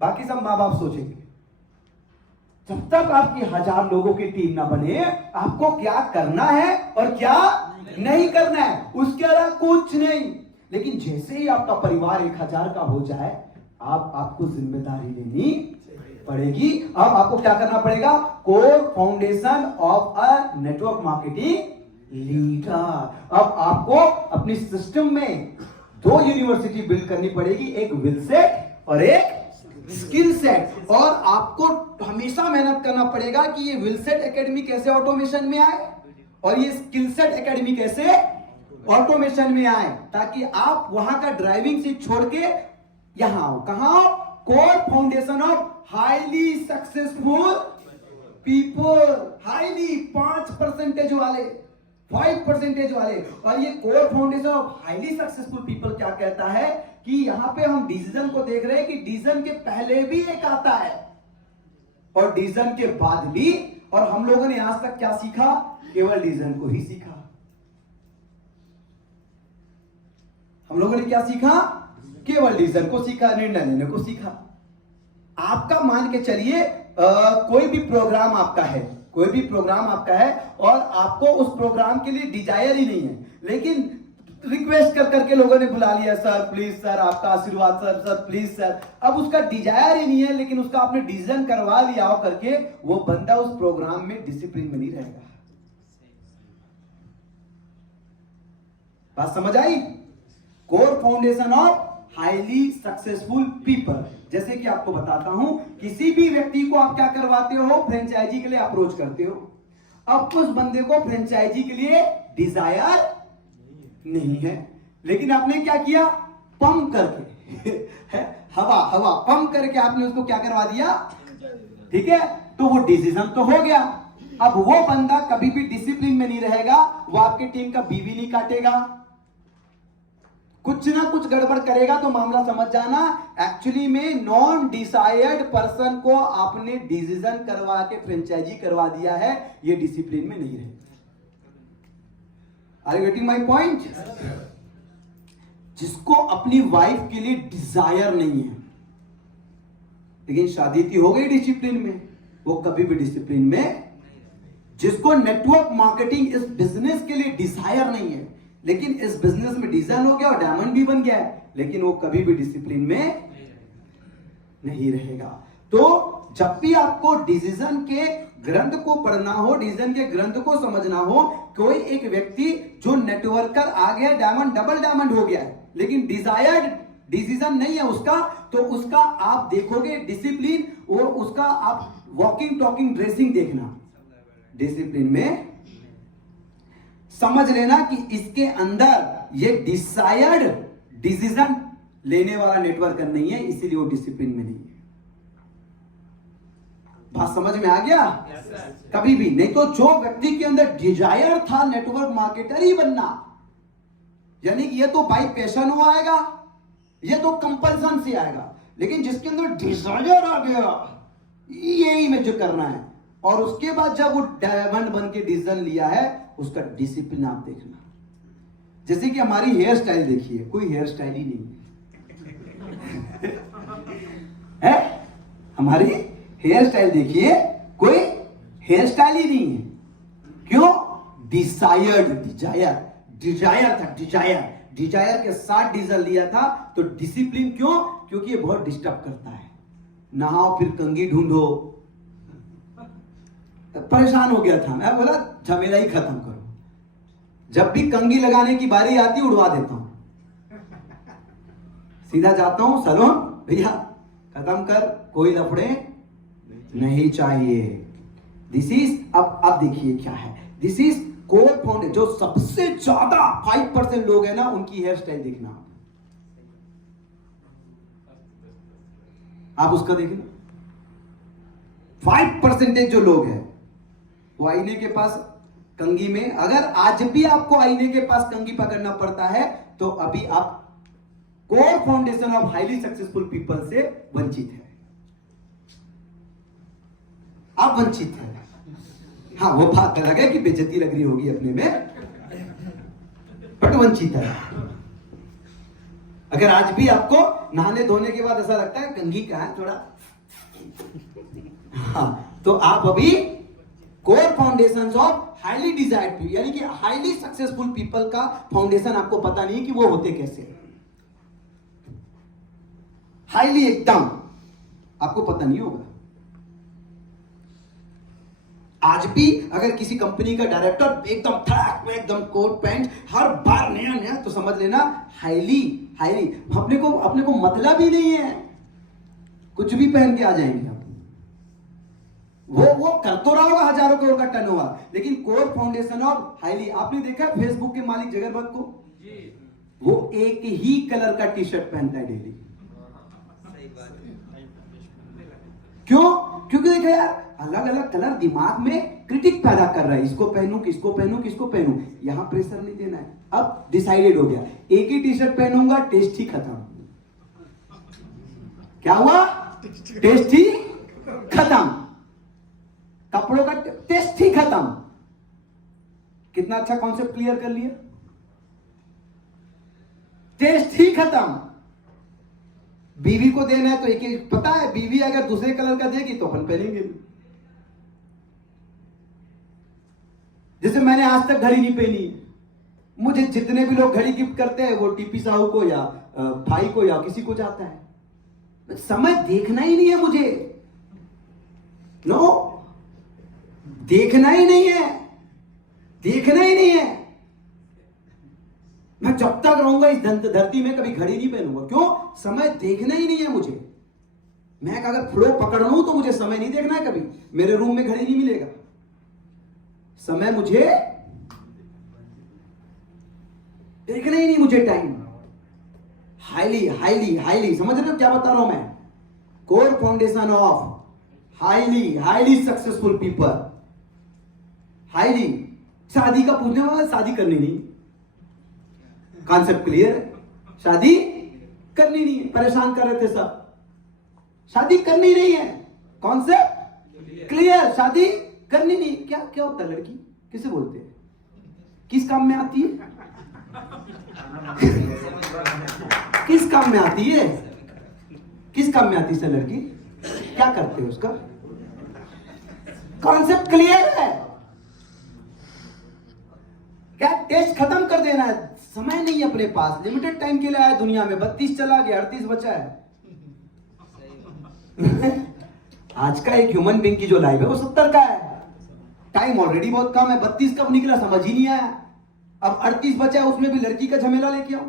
बाकी सब मां बाप सोचेंगे। जब तक आपकी 1000 लोगों की टीम ना बने, आपको क्या करना है और क्या नहीं करना है, उसके अलावा कुछ नहीं। लेकिन जैसे ही आपका परिवार 1000 का हो जाए, आपको जिम्मेदारी लेनी पड़ेगी। अब आपको क्या करना पड़ेगा? Core foundation of a network marketing leader. अब आपको अपनी सिस्टम में 2 यूनिवर्सिटी बिल्ड करनी पड़ेगी, एक विल सेट और एक स्किल सेट। और आपको हमेशा मेहनत करना पड़ेगा कि ये विल सेट एकेडमी कैसे ऑटोमेशन में आए और ये स्किल सेट एकेडमी कैसे ऑटोमेशन में आए, ताकि आप वहां का ड्राइविंग सीट छोड़ के यहां आओ। कहां? Core foundation of highly successful people. Highly 5% वाले, 5% वाले। और ये core foundation of highly successful people क्या कहता है कि यहां पे हम डिसीजन को देख रहे हैं कि डिसीजन के पहले भी एक आता है और डिसीजन के बाद भी। और हम लोगों ने आज तक क्या सीखा? केवल डिसीजन को ही सीखा। हम लोगों ने क्या सीखा? केवल डिसीजन को सीखा, निर्णय लेने को सीखा। आपका मान के चलिए कोई भी प्रोग्राम आपका है, कोई भी प्रोग्राम आपका है और आपको उस प्रोग्राम के लिए डिजायर ही नहीं है, लेकिन रिक्वेस्ट कर करके लोगों ने बुला लिया, सर प्लीज सर आपका आशीर्वाद सर, सर प्लीज सर। अब उसका डिजायर ही नहीं है, लेकिन उसका आपने डिसीजन करवा लिया हो करके, वो बंदा उस प्रोग्राम में डिसिप्लिन में नहीं रहेगा। बात समझ आई? Core foundation of highly successful people. जैसे कि आपको बताता हूं, किसी भी व्यक्ति को आप क्या करवाते हो? फ्रेंचाइजी के लिए अप्रोच करते हो। अब उस बंदे को फ्रेंचाइजी के लिए डिजायर नहीं है, लेकिन आपने क्या किया? पंप करके हवा पंप करके आपने उसको क्या करवा दिया? ठीक है, तो वो डिसीजन तो हो गया। अब वो बंदा कभी भी डिसिप्लिन में नहीं रहेगा, वो आपकी टीम का बीवी नहीं काटेगा, कुछ ना कुछ गड़बड़ करेगा। तो मामला समझ जाना, एक्चुअली में नॉन डिसाइड पर्सन को आपने डिसीजन करवा के फ्रेंचाइजी करवा दिया है, ये डिसिप्लिन में नहीं रहेगा। Are you getting my point? जिसको अपनी वाइफ के लिए डिजायर नहीं है, लेकिन शादी थी हो गई डिसिप्लिन में, वो कभी भी डिसिप्लिन में। जिसको नेटवर्क मार्केटिंग इस बिजनेस के लिए डिजायर नहीं है, लेकिन इस बिजनेस में डिजाइन हो गया और डायमंड भी बन गया है, लेकिन वो कभी भी डिसिप्लिन में नहीं रहेगा। तो जब भी आपको डिसीजन के ग्रंथ को पढ़ना हो, डिसीजन के ग्रंथ को समझना हो, कोई एक व्यक्ति जो नेटवर्कर आ गया, डायमंड डबल डायमंड हो गया है, लेकिन डिजायर्ड डिसीजन नहीं है उसका, तो उसका आप देखोगे डिसिप्लिन, और उसका आप वॉकिंग टॉकिंग ड्रेसिंग देखना, डिसिप्लिन में समझ लेना कि इसके अंदर ये डिसायर्ड डिसीजन लेने वाला नेटवर्कर नहीं है, इसीलिए वो डिसिप्लिन में नहीं है। बात समझ में आ गया? कभी भी नहीं। तो जो व्यक्ति के अंदर डिजायर था नेटवर्क मार्केटर ही बनना, यानी कि ये तो बाई पैशन हुआ आएगा, ये तो कंपल्सन से आएगा, लेकिन जिसके अंदर डिजायर आ गया, यही मुझे करना है, और उसके बाद जब वो डायमंड बन के डिसीजन लिया है, उसका डिसिप्लिन आप देखना। जैसे कि हमारी हेयर स्टाइल देखिए, कोई हेयर स्टाइल ही नहीं है हमारी हेयर स्टाइल देखिए, कोई हेयर स्टाइल ही नहीं है। क्यों? डिजायर था, डिजायर के साथ डिसीजन लिया था। तो डिसिप्लिन क्यों? क्योंकि ये बहुत डिस्टर्ब करता है। नहाओ फिर कंघी ढूंढो, परेशान हो गया था। मैं बोला झमेला ही खत्म करो, जब भी कंघी लगाने की बारी आती उड़वा देता हूं, सीधा जाता हूं सलोन, भैया खत्म कर, कोई लफड़े नहीं चाहिए। दिस इज, अब देखिए क्या है, दिस इज कोर फाउंडेशन। जो सबसे ज्यादा 5% लोग हैं ना, उनकी हेयर स्टाइल देखना आप उसका देखना। 5% जो लोग हैं वो आईने के पास कंघी में, अगर आज भी आपको आईने के पास कंघी पकड़ना पड़ता है, तो अभी आप core foundation of highly successful people से वंचित है, आप वंचित हैं। हाँ, वो बात अलग है कि बेइज्जती लग रही होगी अपने में, बट वंचित है। अगर आज भी आपको नहाने धोने के बाद ऐसा लगता है कंघी का है थोड़ा, हाँ, तो आप अभी core foundations of highly desired people, यानी कि हाईली सक्सेसफुल पीपल का फाउंडेशन आपको पता नहीं कि वो होते कैसे, हाईली एकदम आपको पता नहीं होगा। आज भी अगर किसी कंपनी का डायरेक्टर एकदम थड़ाक एकदम कोट पैंट हर बार नया नया, तो समझ लेना हाईली हाईली, अपने को मतलब ही नहीं है, कुछ भी पहन के आ जाएंगे आप। वो कर तो रहा होगा हजारों करोड़ का टर्नओवर, लेकिन कोर फाउंडेशन ऑफ हाईली। आपने देखा फेसबुक के मालिक जगरबर्ग को, वो एक ही कलर का टी शर्ट पहनता है डेली। क्यों? क्योंकि देखा यार, अलग अलग कलर दिमाग में क्रिटिक पैदा कर रहा है, इसको पहनूं किसको पहनूं किसको पहनूं। यहां प्रेशर नहीं देना है, अब डिसाइडेड हो गया, एक ही टी शर्ट पहनूंगा, टेस्ट ही खत्म। क्या हुआ? टेस्ट ही खत्म, कपड़ों का टेस्ट ही खत्म। कितना अच्छा कॉन्सेप्ट क्लियर कर लिया, टेस्ट ही खत्म। बीवी को देना है तो एक, पता है बीवी अगर दूसरे कलर का देगी तो अपन पहनेंगे। जैसे मैंने आज तक घड़ी नहीं पहनी, मुझे जितने भी लोग घड़ी गिफ्ट करते हैं वो टीपी साहू को या भाई को या किसी को जाता है, समय देखना ही नहीं है मुझे, नो, देखना ही नहीं है, देखना ही नहीं है। मैं जब तक रहूंगा इस धरती में कभी घड़ी नहीं पहनूंगा। क्यों? समय देखना ही नहीं है मुझे। मैं अगर फ्लो पकड़ लूं तो मुझे समय नहीं देखना है कभी, मेरे रूम में घड़ी नहीं मिलेगा, समय मुझे देखना ही नहीं, मुझे टाइम। हाईली हाईली हाईली, समझ रहे हो क्या बता रहा हूं मैं? Core foundation of highly highly successful people. Highly, शादी का पूछने वाला, शादी करनी नहीं, कॉन्सेप्ट क्लियर है, शादी करनी नहीं है, परेशान कर रहे थे सब, शादी करनी नहीं है, कॉन्सेप्ट क्लियर, शादी करनी नहीं। क्या क्या होता है लड़की, किसे बोलते हैं, किस काम में आती है, किस काम में आती है, किस काम में आती है लड़की, क्या करते हैं उसका, कॉन्सेप्ट क्लियर है, क्या टेस्ट खत्म कर देना है, समय नहीं है अपने पास, लिमिटेड टाइम के लिए आया दुनिया में, 32 चला गया, 38 बचा है। आज का एक ह्यूमन बीइंग की जो लाइफ है वो 70 का है, टाइम ऑलरेडी बहुत कम है, 32 कब निकला समझ ही नहीं आया, अब 38 बचा है, उसमें भी लड़की का झमेला लेके आओ।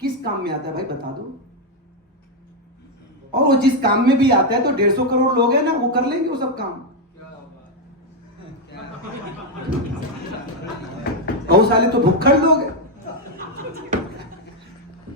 किस काम में आता है भाई बता दो, और वो जिस काम में भी आता है तो 150 करोड़ लोग हैं ना, वो कर लेंगे वो सब काम, बहुत सारे तो भुक्खड़ लोग हैं,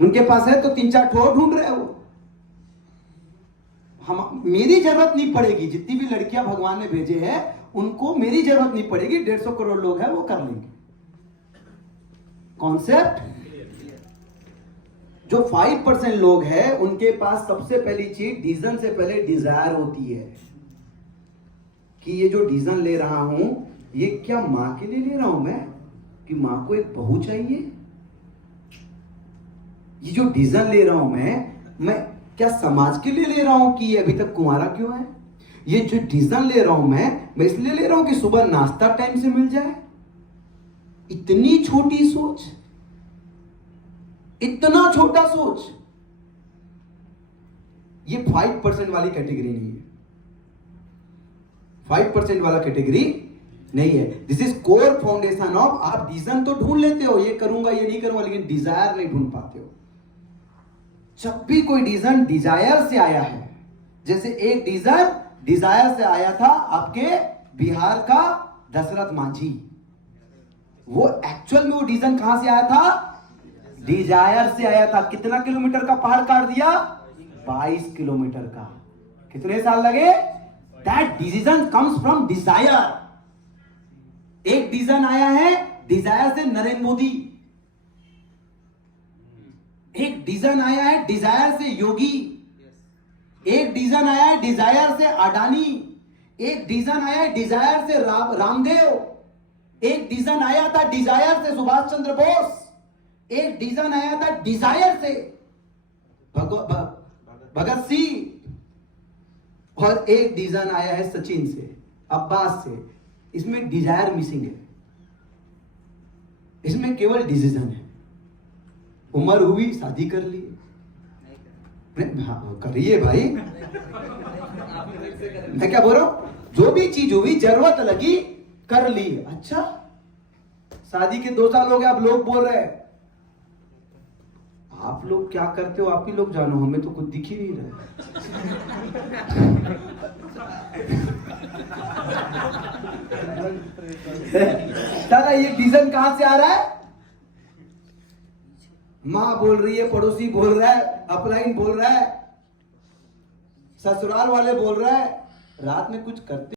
उनके पास है तो 3-4 ठोर ढूंढ रहे हैं वो। हम, मेरी जरूरत नहीं पड़ेगी, जितनी भी लड़कियां भगवान ने भेजे हैं उनको मेरी जरूरत नहीं पड़ेगी, 150 करोड़ लोग हैं वो कर लेंगे। कॉन्सेप्ट, जो 5% लोग हैं उनके पास सबसे पहली चीज, डिसीजन से पहले डिजायर होती है कि ये जो डिसीजन ले रहा हूं ये क्या मां के लिए ले रहा हूं मैं, कि मां को एक बहू चाहिए, ये जो डिसीजन ले रहा हूं मैं क्या समाज के लिए ले रहा हूं कि ये अभी तक कुंवारा क्यों है, ये जो डिसीजन ले रहा हूं मैं इसलिए ले रहा हूं कि सुबह नाश्ता टाइम से मिल जाए। इतनी छोटी सोच, इतना छोटा सोच, ये 5% वाली कैटेगरी नहीं है, 5% वाला कैटेगरी नहीं है। This is core foundation of, आप डिसीजन तो ढूंढ लेते हो, ये करूंगा ये नहीं करूंगा, लेकिन डिजायर नहीं ढूंढ पाते हो। जब भी कोई डिसीजन डिजायर से आया है, जैसे एक डिसीजन डिजायर से आया था आपके बिहार का दशरथ मांझी, वो एक्चुअल में वो डिसीजन कहां से आया था, डिजायर से आया था। कितना किलोमीटर का पहाड़ काट दिया, 22 किलोमीटर का, कितने साल लगे, that decision comes from Dzire. एक डिसीजन आया है डिजायर से नरेंद्र मोदी, एक डिसीजन आया है डिजायर से योगी, एक डिसीजन आया है डिजायर से अडानी, एक डिसीजन आया है डिजायर से रामदेव, एक डिसीजन आया था डिजायर से सुभाष चंद्र बोस, एक डिजाइन आया था डिजायर से, भगत सिंह, और एक डिजाइन आया है सचिन से, अब्बास से। इसमें डिजायर मिसिंग है, इसमें केवल डिसीजन है। उम्र हुई, शादी कर ली, करिए भाई। मैं क्या बोल रहा हूं, जो भी चीज हुई, जरूरत लगी, कर ली। अच्छा, शादी के 2 साल हो गए, अब लोग बोल रहे हैं आप लोग क्या करते हो, आप ही लोग जानो, हमें तो कुछ दिख ही नहीं रहा। साला ये डिसीजन कहां से आ रहा है? माँ बोल रही है, पड़ोसी बोल रहा है, अपलाइन बोल रहा है, ससुराल वाले बोल रहा है। रात में कुछ करते